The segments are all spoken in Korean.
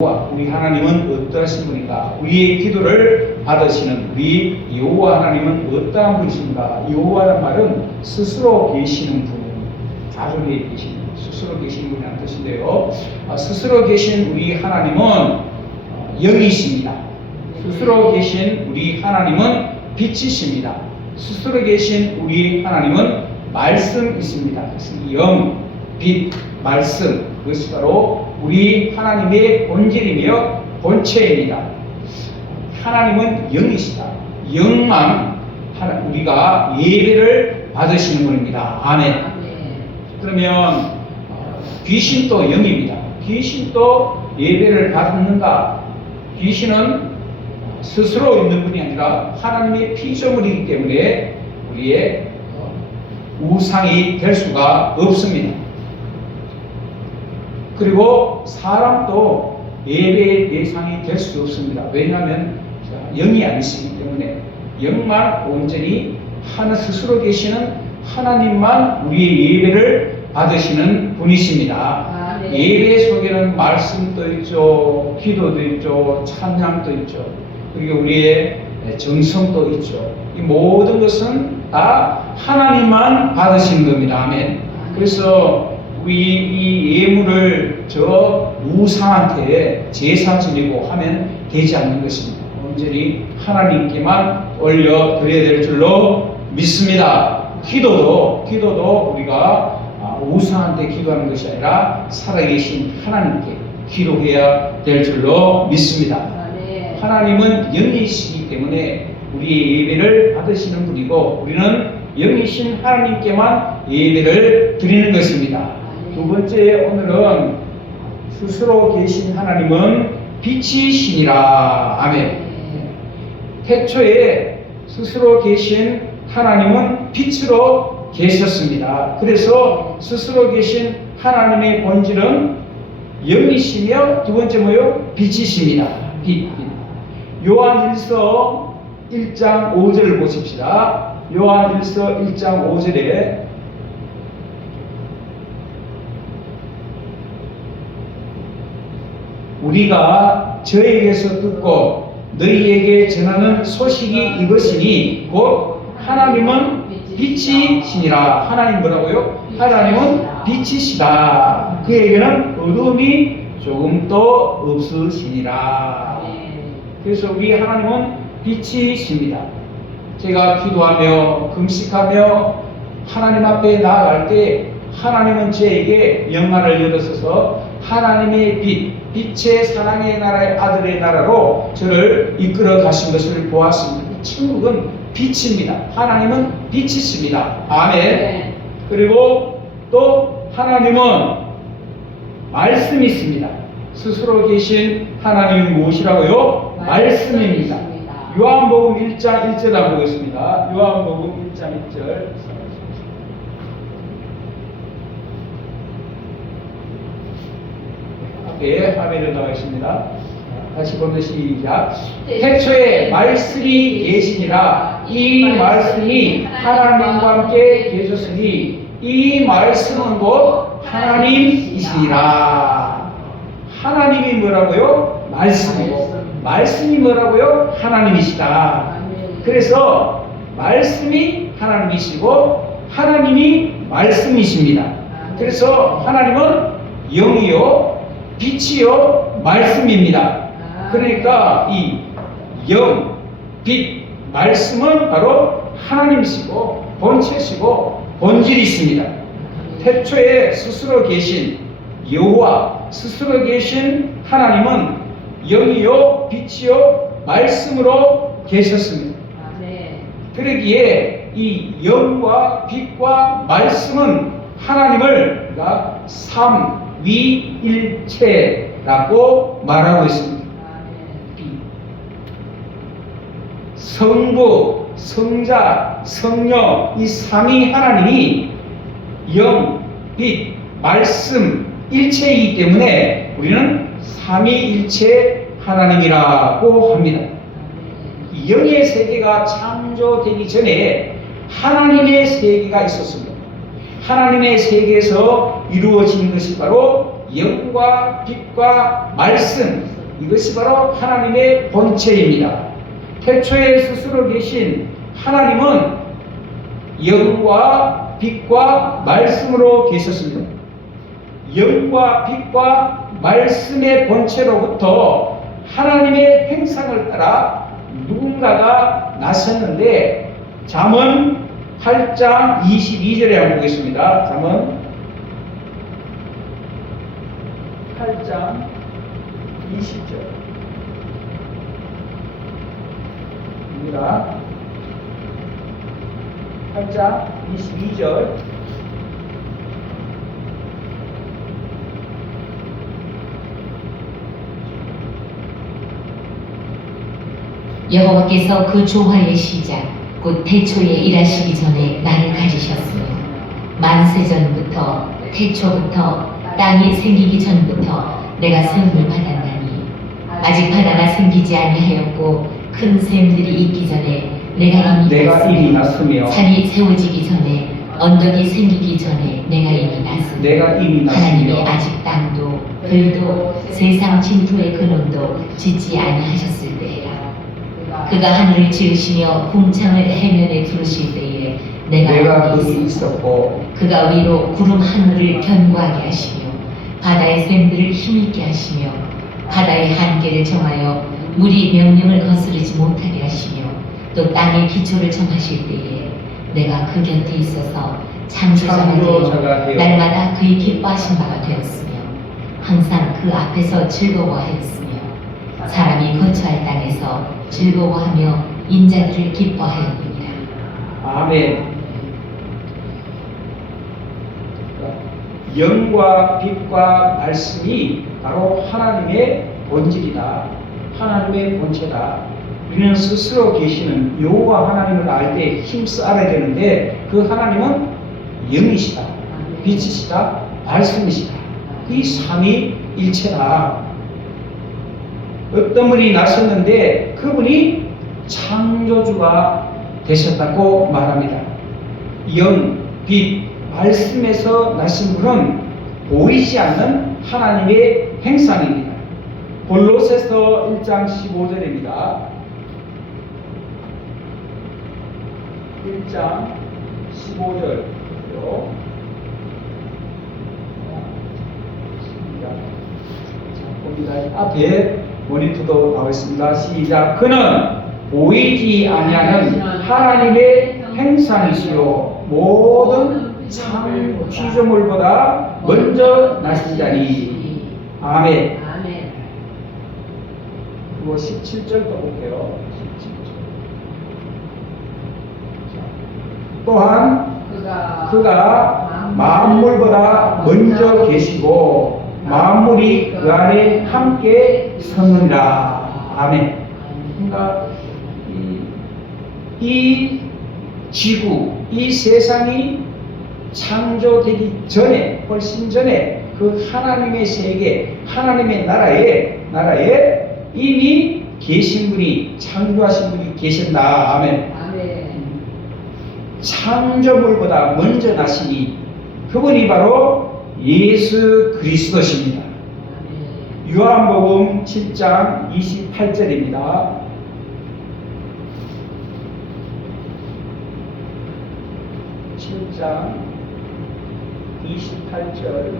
우리 하나님은 어떠하신 분인가? 우리의 기도를 받으시는 우리 여호와 하나님은 어떠한 분이신가? 여호와란 말은 스스로 계시는 분, 자존에 계신 분, 스스로 계시는 분이라는 뜻인데요. 스스로 계신 우리 하나님은 영이십니다. 스스로 계신 우리 하나님은 빛이십니다. 스스로 계신 우리 하나님은 말씀이십니다. 그래서 영, 빛, 말씀, 그것이 바로 우리 하나님의 본질이며 본체입니다. 하나님은 영이시다. 영만 우리가 예배를 받으시는 분입니다. 아멘. 그러면 귀신도 영입니다. 귀신도 예배를 받는가? 귀신은 스스로 있는 분이 아니라 하나님의 피조물이기 때문에 우리의 우상이 될 수가 없습니다. 그리고 사람도 예배의 대상이 될 수 없습니다. 왜냐하면 영이 아니시기 때문에 영만 온전히 하나 스스로 계시는 하나님만 우리의 예배를 받으시는 분이십니다. 네. 예배 속에는 말씀도 있죠, 기도도 있죠, 찬양도 있죠, 그리고 우리의 정성도 있죠. 이 모든 것은 다 하나님만 받으시는 겁니다. 아멘. 그래서 이 예물을 저 우상한테 제사 지내고 하면 되지 않는 것입니다. 온전히 하나님께만 올려드려야 될 줄로 믿습니다. 기도도 우리가 우상한테 기도하는 것이 아니라 살아계신 하나님께 기도해야 될 줄로 믿습니다. 하나님은 영이시기 때문에 우리의 예배를 받으시는 분이고 우리는 영이신 하나님께만 예배를 드리는 것입니다. 두 번째, 오늘은 스스로 계신 하나님은 빛이시니라. 아멘. 태초에 스스로 계신 하나님은 빛으로 계셨습니다. 그래서 스스로 계신 하나님의 본질은 영이시며 두 번째 뭐요? 빛이십니다. 빛. 요한일서 1장 5절을 보십시다. 요한일서 1장 5절에 우리가 저에게서 듣고 너희에게 전하는 소식이 이것이니 곧 하나님은 빛이시니라. 하나님 뭐라고요? 하나님은 빛이시다. 그에게는 어둠이 조금도 없으시니라. 그래서 우리 하나님은 빛이십니다. 제가 기도하며 금식하며 하나님 앞에 나아갈 때 하나님은 저에게 영화를 열어서서 하나님의 빛의 사랑의 나라의 아들의 나라로 저를 이끌어 가신 것을 보았습니다. 천국은 빛입니다. 하나님은 빛이십니다. 아멘. 그리고 또 하나님은 말씀이십니다. 스스로 계신 하나님은 무엇이라고요? 말씀입니다. 요한복음 1장 1절 한번 보겠습니다. 요한복음 1장 1절. 앞에 화면에 나와 있습니다. 다시 보면 시작. 태초에 말씀이 계시니라. 이 말씀이 하나님과 함께 계셨으니 이 말씀은 곧 하나님이시니라. 하나님이 뭐라고요? 말씀이고 말씀이 뭐라고요? 하나님이시다. 그래서 말씀이 하나님이시고 하나님이 말씀이십니다. 그래서 하나님은 영이요 빛이요 말씀입니다. 그러니까 이 영, 빛, 말씀은 바로 하나님이시고 본체시고 본질이십니다. 태초에 스스로 계신 여호와, 스스로 계신 하나님은 영이요 빛이요 말씀으로 계셨습니다. 그러기에 이 영과 빛과 말씀은 하나님을 우리가 삼위일체라고 말하고 있습니다. 성부, 성자, 성령 이 삼위 하나님이 영, 빛, 말씀 일체이기 때문에 우리는 삼위일체 하나님이라고 합니다. 영의 세계가 창조되기 전에 하나님의 세계가 있었습니다. 하나님의 세계에서 이루어지는 것이 바로 영과 빛과 말씀, 이것이 바로 하나님의 본체입니다. 태초에 스스로 계신 하나님은 영과 빛과 말씀으로 계셨습니다. 영과 빛과 말씀의 본체로부터 하나님의 행상을 따라 누군가가 나섰는데, 잠언 8장 22절에 한번 보겠습니다. 잠언 8장 20절 입니다. 8장 22절. 여호와께서 그 조화의 시작 곧 태초에 일하시기 전에 나를 가지셨으며 만세전부터 태초부터 땅이 생기기 전부터 내가 세움을 받았나니 아직 바다가 생기지 아니하였고 큰 샘들이 있기 전에 내가 이미 났으며 산이 세워지기 전에 언덕이 생기기 전에 내가 이미 났으며 하나님이 아직 땅도 들도 세상 진토의 근원도 짓지 아니하셨을 때에 그가 하늘을 지으시며 궁창을 해면에 두르실 때에 내가 거기 있었고 그가 위로 구름 하늘을 견고하게 하시며 바다의 샘들을 힘있게 하시며 바다의 한계를 정하여 물이 명령을 거스르지 못하게 하시며 또 땅의 기초를 정하실 때에 내가 그 곁에 있어서 창조자가 되어 날마다 그의 기뻐하신 바가 되었으며 항상 그 앞에서 즐거워하였으며 사람이 거처할 땅에서 즐거워하며 인자들을 기뻐하였느니라. 아멘. 영과 빛과 말씀이 바로 하나님의 본질이다. 하나님의 본체다. 우리는 스스로 계시는 여호와 하나님을 알 때 힘써 알아야 되는데, 그 하나님은 영이시다, 빛이시다, 말씀이시다. 이 삼위일체다. 어떤 분이 나섰는데 그분이 창조주가 되셨다고 말합니다. 영, 빛, 말씀에서 나신 분은 보이지 않는 하나님의 행상입니다. 골로새서 1장 15절입니다. 1장 15절요. 앞에 모니터도 나와 있습니다. 시작. 그는 보이지 아니하는 하나님의 행상이시요 모든 피조물보다 먼저 나신 자니. 아멘. 그리고 17절도 볼게요. 17절. 또한 그가 만물보다 먼저 계시고 만물이 그 안에 함께 섰느니라. 아멘. 그러니까 이 지구, 이 세상이 창조되기 전에, 훨씬 전에 그 하나님의 세계, 하나님의 나라에 이미 계신 분이, 창조하신 분이 계신다. 아멘. 창조물보다 먼저 나시니 그분이 바로 예수 그리스도십니다. 요한복음 7장 28절입니다. 장 28절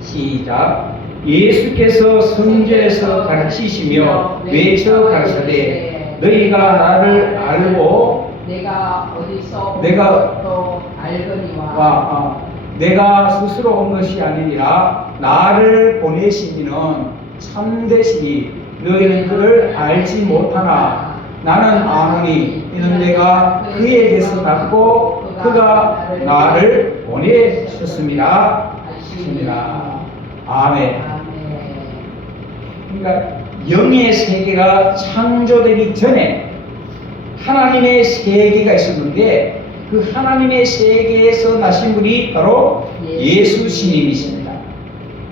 시작. 예수께서 성전에서 가르치시며 외쳐 가르치되 너희가 나를 알고 내가 어디서 내가 알거니와 내가 스스로 온 것이 아니니라 나를 보내신 이는 참되시니 너희는 그를 알지 못하나 나는 아노니 이는 내가 그에게서 났고 그가 나를 보내셨습니다. 아멘. 그러니까 영의 세계가 창조되기 전에 하나님의 세계가 있었는데 그 하나님의 세계에서 나신 분이 바로 예수 스님이십니다.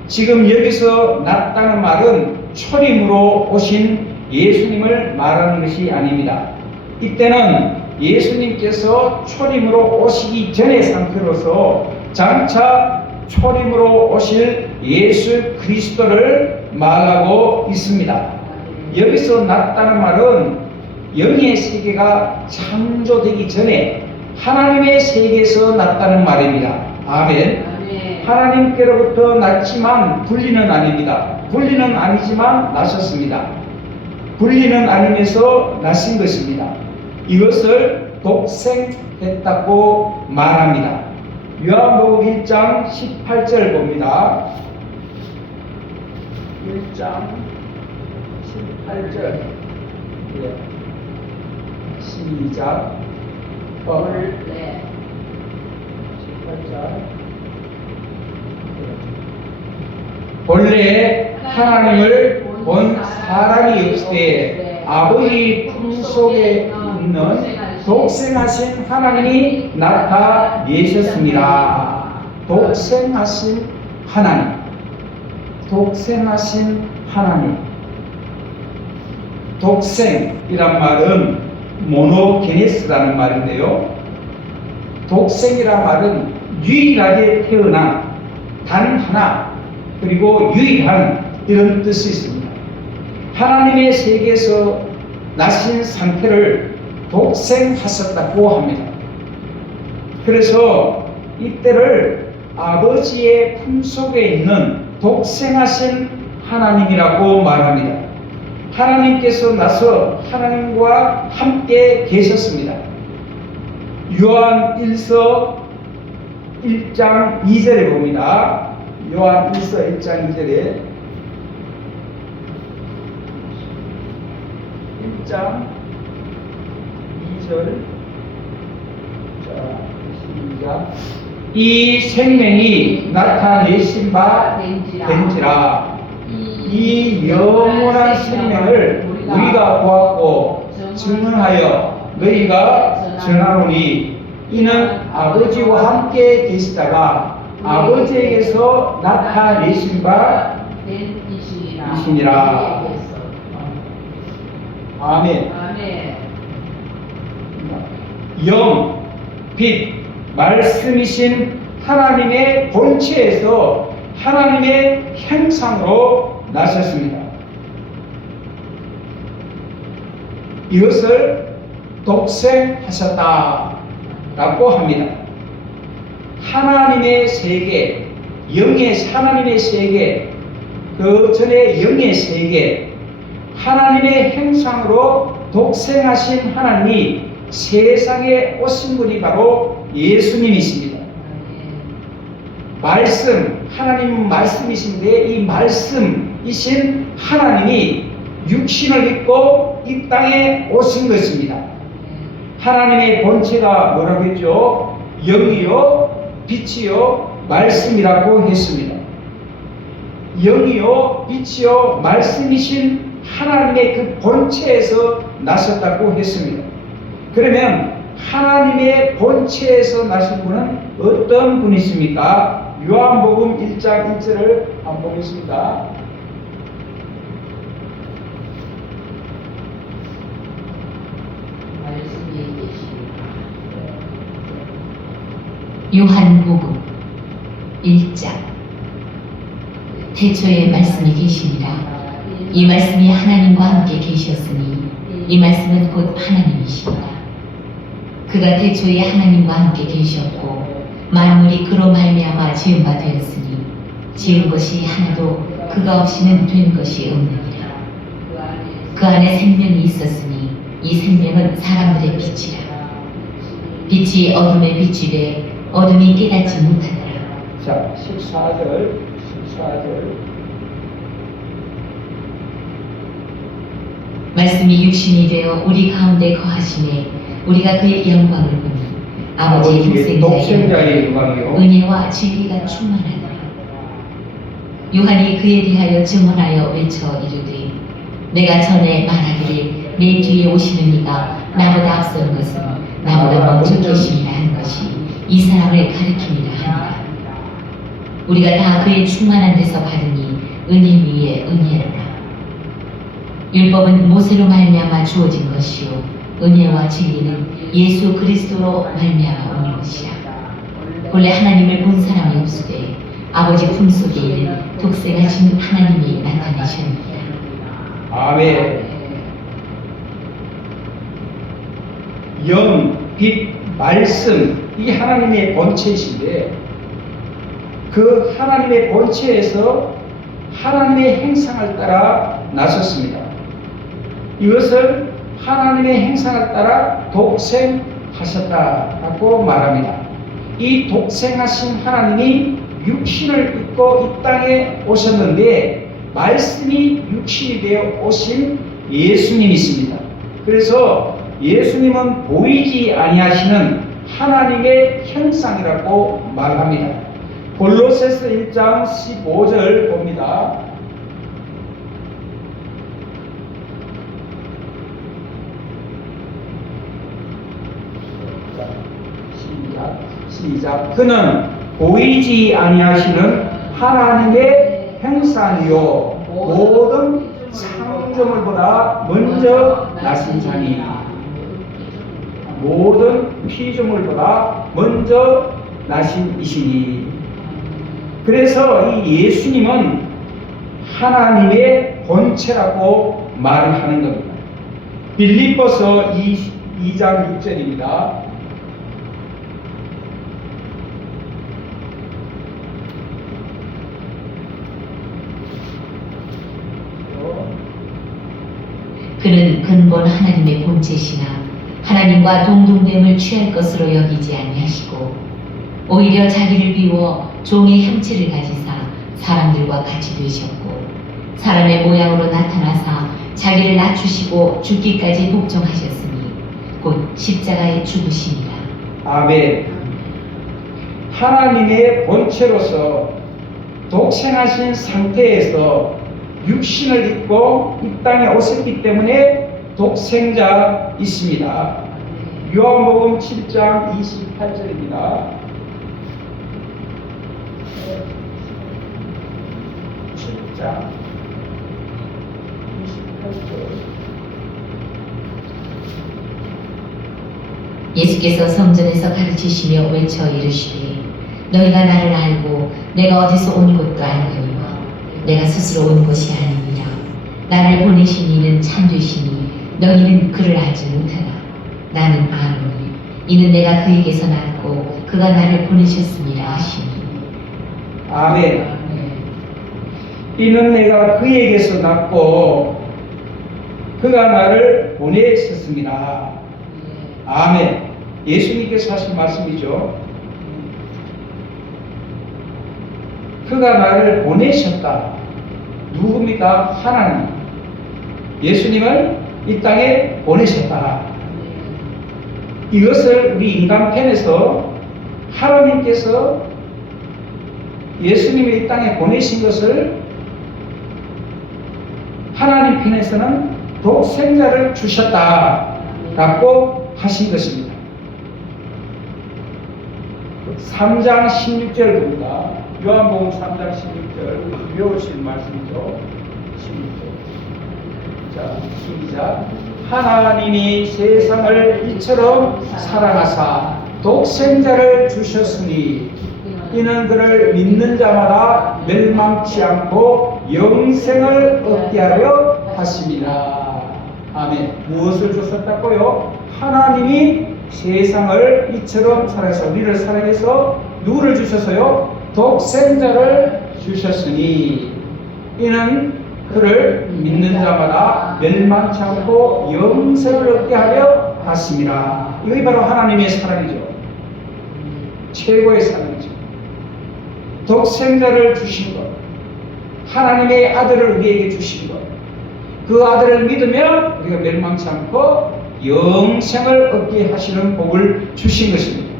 지금 여기서 났다는 말은 초림으로 오신 예수님을 말하는 것이 아닙니다. 이때는 예수님께서 초림으로 오시기 전의 상태로서 장차 초림으로 오실 예수 그리스도를 말하고 있습니다. 여기서 났다는 말은 영의 세계가 창조되기 전에 하나님의 세계에서 났다는 말입니다. 아멘. 하나님께로부터 났지만 분리는 아닙니다. 분리는 아니지만 나셨습니다. 분리는 아니면서 나신 것입니다. 이것을 독생했다고 말합니다. 요한복음 1장 18절 봅니다. 1장 18절. 시작. 원래 18절. 본래 하나님을 본 사람이 없으되 아버지 품속에 있는 독생하신 하나님이 나타내셨습니다. 독생하신 하나님. 독생하신 하나님. 독생이란 말은 모노게네스라는 말인데요. 독생이란 말은 유일하게 태어난 단 하나 그리고 유일한 이런 뜻이 있습니다. 하나님의 세계에서 나신 상태를 독생하셨다고 합니다. 그래서 이때를 아버지의 품속에 있는 독생하신 하나님이라고 말합니다. 하나님께서 나서 하나님과 함께 계셨습니다. 요한 1서 1장 2절에 봅니다. 요한 1서 1장 2절에 1장 2절 자 시작 이 생명이 나타내신 바 된지라 이 영원한 생명을 우리가 보았고 증언하여 너희가 전하노니 이는 아버지와 함께 계시다가 아버지에게서 나타내신 바 이시니라. 아멘. 영, 빛, 말씀이신 하나님의 본체에서 하나님의 형상으로 나셨습니다. 이것을 독생하셨다라고 합니다. 하나님의 세계, 하나님의 세계, 그 전에 영의 세계, 하나님의 형상으로 독생하신 하나님이 세상에 오신 분이 바로 예수님이십니다. 말씀, 하나님 말씀이신데 이 말씀이신 하나님이 육신을 입고 이 땅에 오신 것입니다. 하나님의 본체가 뭐라고 했죠? 영이요, 빛이요, 말씀이라고 했습니다. 영이요, 빛이요, 말씀이신 하나님의 그 본체에서 나셨다고 했습니다. 그러면 하나님의 본체에서 나신 분은 어떤 분이십니까? 요한복음 1장 1절을 한번 보겠습니다. 요한복음 1장 태초에 말씀이 계시니라. 이 말씀이 하나님과 함께 계셨으니 이 말씀은 곧 하나님이시니라. 그가 태초에 하나님과 함께 계셨고 만물이 그로 말미암아 지은 바 되었으니 지은 것이 하나도 그가 없이는 된 것이 없느니라. 그 안에 생명이 있었으니 이 생명은 사람들의 빛이라. 빛이 어둠에 비치되 어둠이 깨닫지 못하더라. 자, 14절. 말씀이 육신이 되어 우리 가운데 거하심에 우리가 그의 영광을 보니 아버지의 독생자의 영광이요 은혜와 진리가 충만하더라. 요한이 그에 대하여 증언하여 외쳐 이르되 내가 전에 말하기를 내 뒤에 오시는 이가 나보다 앞선 것은 나보다 먼저 계심이라 한 것이 이 사람을 가리킴이라 하니라. 우리가 다 그의 충만한 데서 받으니 은혜 위에 은혜로라. 율법은 모세로 말미암아 주어진 것이요 은혜와 진리는 예수 그리스도로 말미암아 온 것이라. 본래 하나님을 본 사람이 없으되 아버지 품속에 있는 독생하신 하나님이 나타나셨느니라. 아멘. 영, 빛, 말씀, 이 하나님의 본체이신데 그 하나님의 본체에서 하나님의 행상을 따라 나섰습니다. 이것을 하나님의 행상을 따라 독생하셨다라고 말합니다. 이 독생하신 하나님이 육신을 입고 이 땅에 오셨는데 말씀이 육신이 되어 오신 예수님이십니다. 그래서 예수님은 보이지 아니하시는 하나님의 형상이라고 말합니다. 골로새서 1장 15절 봅니다. 시작. 그는 보이지 아니하시는 하나님의 형상이요 모든 창조물보다 먼저 나신 자니 모든 피조물보다 먼저 나신 이시니. 그래서 이 예수님은 하나님의 본체라고 말을 하는 겁니다. 빌립보서 2장 6절입니다. 그는 근본 하나님의 본체시나 하나님과 동등됨을 취할 것으로 여기지 아니하시고 오히려 자기를 비워 종의 형체를 가지사 사람들과 같이 되셨고 사람의 모양으로 나타나사 자기를 낮추시고 죽기까지 복종하셨으니 곧 십자가에 죽으시니라. 아멘. 하나님의 본체로서 독생하신 상태에서 육신을 입고 이 땅에 오셨기 때문에 독생자이십니다. 요한복음 7장 28절입니다. 7장 28절. 예수께서 성전에서 가르치시며 외쳐 이르시되 너희가 나를 알고 내가 어디서 온 것도 알거니와 내가 스스로 온 것이 아니니라. 나를 보내신 이는 참되시니 너희는 그를 알지 못하나 나는 아노니 이는 내가 그에게서 났고 그가 나를 보내셨음이라 하시니. 아멘. 이는 내가 그에게서 났고 그가 나를 보내셨습니다. 아멘. 예수님께서 하신 말씀이죠. 그가 나를 보내셨다. 누굽니까? 하나님. 예수님을 이 땅에 보내셨다. 이것을 우리 인간편에서 하나님께서 예수님을 이 땅에 보내신 것을 하나님 편에서는 독생자를 주셨다라고 하신 것입니다. 3장 16절 봅니다. 요한복음 3장 16절 외우신 말씀이죠. 16절. 자, 시작. 하나님이 세상을 이처럼 사랑하사 독생자를 주셨으니 이는 그를 믿는 자마다 멸망치 않고 영생을 얻게 하려 하심이라. 아멘. 무엇을 주셨다고요? 하나님이 세상을 이처럼 사랑해서 우리를 사랑해서 누구를 주셔서요? 독생자를 주셨으니 이는 그를 믿는 자마다 멸망치 않고 영생을 얻게 하려 하심이라. 이것이 바로 하나님의 사랑이죠. 최고의 사랑이죠. 독생자를 주신 것, 하나님의 아들을 우리에게 주신 것, 그 아들을 믿으면 우리가 멸망치 않고 영생을 얻게 하시는 복을 주신 것입니다.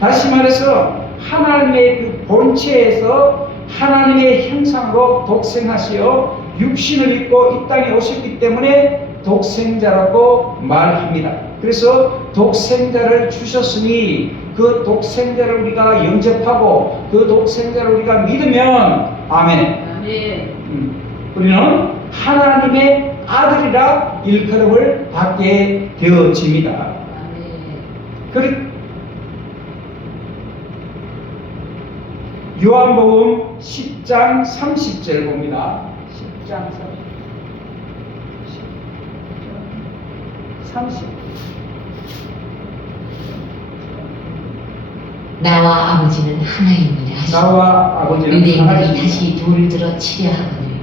다시 말해서 하나님의 그 본체에서 하나님의 형상으로 독생하시어 육신을 입고 이 땅에 오셨기 때문에 독생자라고 말합니다. 그래서 독생자를 주셨으니 그 독생자를 우리가 영접하고 그 독생자를 우리가 믿으면 아멘. 우리는 하나님의 아들이라 일컬음을 받게 되어집니다. 요한복음 10장 30절 봅니다. 10장 30. 나와 아버지는 하나이니라 하시고 나와 아버지는 유대인들이 하나이니라. 다시 돌을 들어 치려 하거늘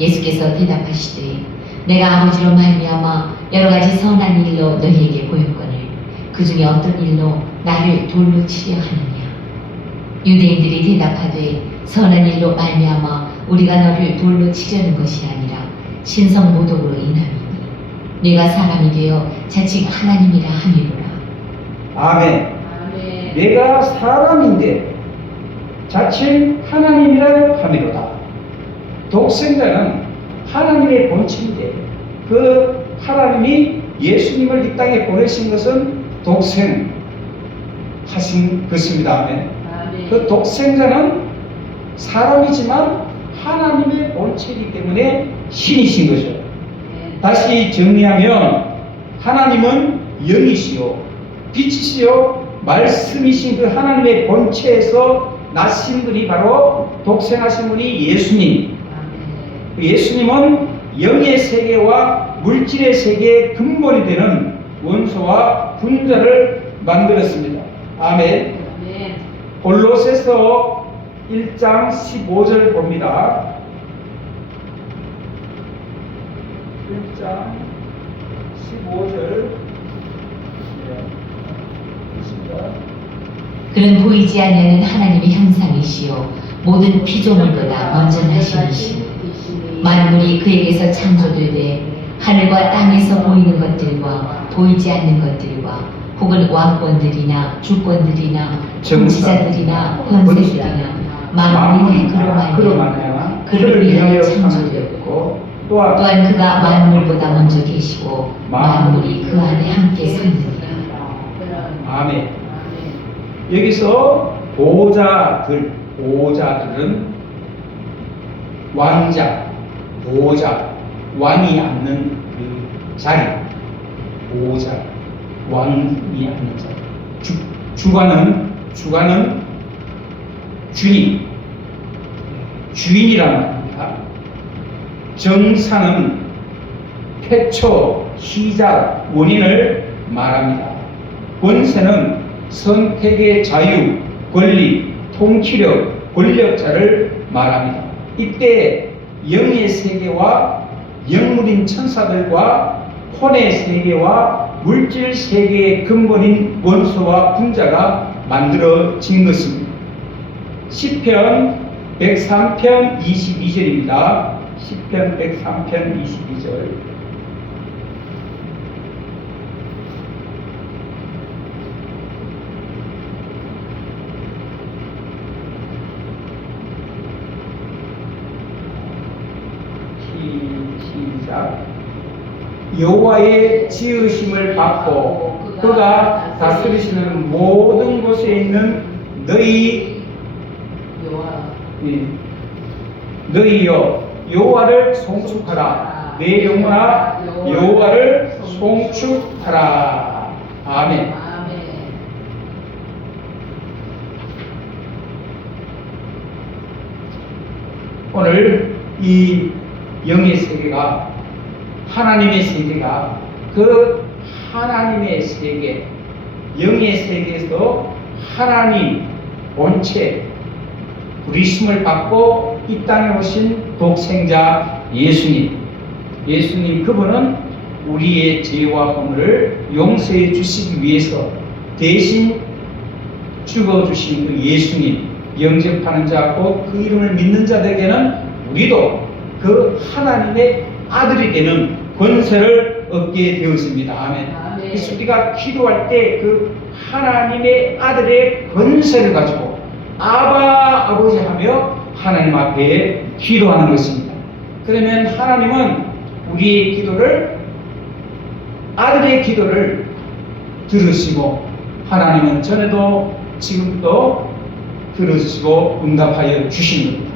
예수께서 대답하시되 내가 아버지로 말미암아 여러 가지 선한 일로 너희에게 보였거늘 그 중에 어떤 일로 나를 돌로 치려 하느냐. 유대인들이 대답하되 선한 일로 말미암아 우리가 너를 돌로 치려는 것이 아니라 신성모독으로 인함이니 네가 사람이 되어 자칭 하나님이라 함이로라. 아멘. 아멘. 내가 사람인데 자칭 하나님이라 함이로다. 독생자는 하나님의 본체인데 그 하나님이 예수님을 이 땅에 보내신 것은 독생하신 것입니다. 아멘. 아멘. 그 독생자는 사람이지만 하나님의 본체이기 때문에 신이신 거죠. 네. 다시 정리하면 하나님은 영이시요 빛이시요 말씀이신 그 하나님의 본체에서 나신 분이 바로 독생하신 분이 예수님. 아멘. 예수님은 영의 세계와 물질의 세계의 근본이 되는 원소와 분자를 만들었습니다. 아멘. 아멘. 골로새서 1장 15절 봅니다. 1장 15절 있습니다. 그는 보이지 아니하는 하나님의 형상이시요 모든 피조물보다 먼저 나시니시니 만물이 그에게서 창조되되 하늘과 땅에서 보이는 것들과 보이지 않는 것들과 혹은 왕권들이나 주권들이나 통치자들이나 권세들이나 만물이 다 그로 말미암아 그를 위하여 창조되었고 또한 그가 만물보다 먼저 계시고 만물이 그 안에 함께 섰느니라. 아멘. 아멘. 여기서 보호자들은 왕자, 보호자, 왕이 앉는 그 자리, 보호자, 왕이 앉는 자리. 주관은 주인이란 말입니다. 정사는 태초, 시작, 원인을 말합니다. 권세는 선택의 자유, 권리, 통치력, 권력자를 말합니다. 이때 영의 세계와 영물인 천사들과 혼의 세계와 물질 세계의 근본인 원소와 분자가 만들어진 것입니다. 시편 103편 22절입니다. 시편 103편 22절. 시작. 여호와의 지으심을 받고 그가 다스리시는 모든 곳에 있는 너희여 여호와를 송축하라. 내 영혼아 여호와를 송축하라. 아멘. 아멘. 오늘 이 영의 세계가 하나님의 세계가 그 하나님의 세계, 영의 세계에서 하나님 본체 부르심을 받고 이 땅에 오신 독생자 예수님 그분은 우리의 죄와 허물을 용서해 주시기 위해서 대신 죽어주신 그 예수님, 영접하는 자 곧 그 이름을 믿는 자들에게는 우리도 그 하나님의 아들이 되는 권세를 얻게 되었습니다. 아멘. 아멘. 그래서 우리가 기도할 때 그 하나님의 아들의 권세를 가지고 아바 아버지 하며 하나님 앞에 기도하는 것입니다. 그러면 하나님은 우리의 기도를, 아들의 기도를 들으시고 하나님은 전에도 지금도 들으시고 응답하여 주시는 겁니다.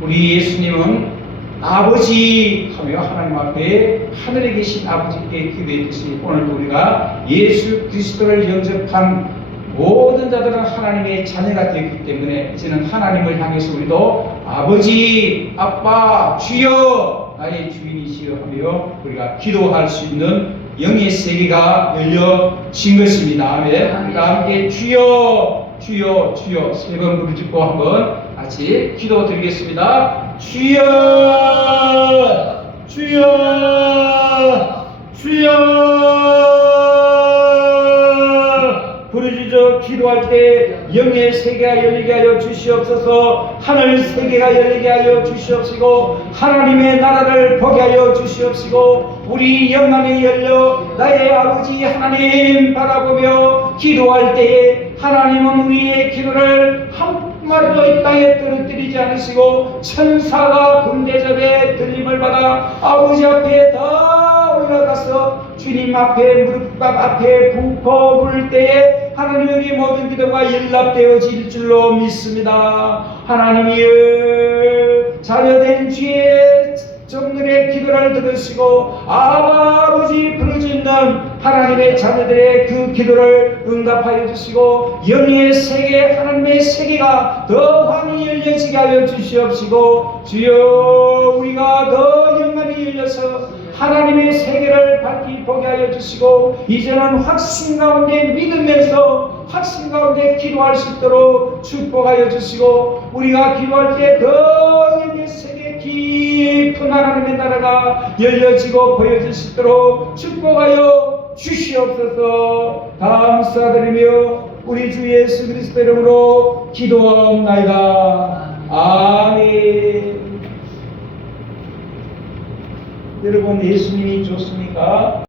우리 예수님은 아버지 하며 하나님 앞에 하늘에 계신 아버지께 기도했듯이 오늘도 우리가 예수 그리스도를 영접한 모든 자들은 하나님의 자녀가 되었기 때문에 이제는 하나님을 향해서 우리도 아버지, 아빠, 주여, 나의 주인이시여 하며 우리가 기도할 수 있는 영의 세계가 열려진 것입니다. 아멘. 우리가 함께 주여, 주여, 주여 세 번 부르짖고 한번 같이 기도 드리겠습니다. 주여, 주여, 주여. 부르짖어 기도할 때 영의 세계가 열리게 하여 주시옵소서. 하늘 세계가 열리게 하여 주시옵시고 하나님의 나라를 보게 하여 주시옵시고 우리 영안이 열려 나의 아버지 하나님 바라보며 기도할 때에 하나님은 우리의 기도를 한 마디도 이 땅에 떨어뜨리지 않으시고 천사가 금대접에 들림을 받아 아버지 앞에 다 올라가서 주님 앞에 무릎밥 앞에 부퍼 부를 때에 하나님 우리 모든 기도가 연락되어질 줄로 믿습니다. 하나님이여 자녀된 주의 정들의 기도를 들으시고 아버지 부르짖는 하나님의 자녀들의 그 기도를 응답하여 주시고 영의 세계 하나님의 세계가 더 환히 열려지게 하여 주시옵시고 주여 우리가 더 영광이 열려서 하나님의 세계를 밝히 보게 하여 주시고 이제는 확신 가운데 믿으면서 확신 가운데 기도할 수 있도록 축복하여 주시고 우리가 기도할 때 더 영의 세계 깊은 하나님의 나라가 열려지고 보여질 수 있도록 축복하여 주시옵소서. 감사드리며 우리 주 예수 그리스도 이름으로 기도하옵나이다. 아멘. 여러분 예수님이 좋습니까?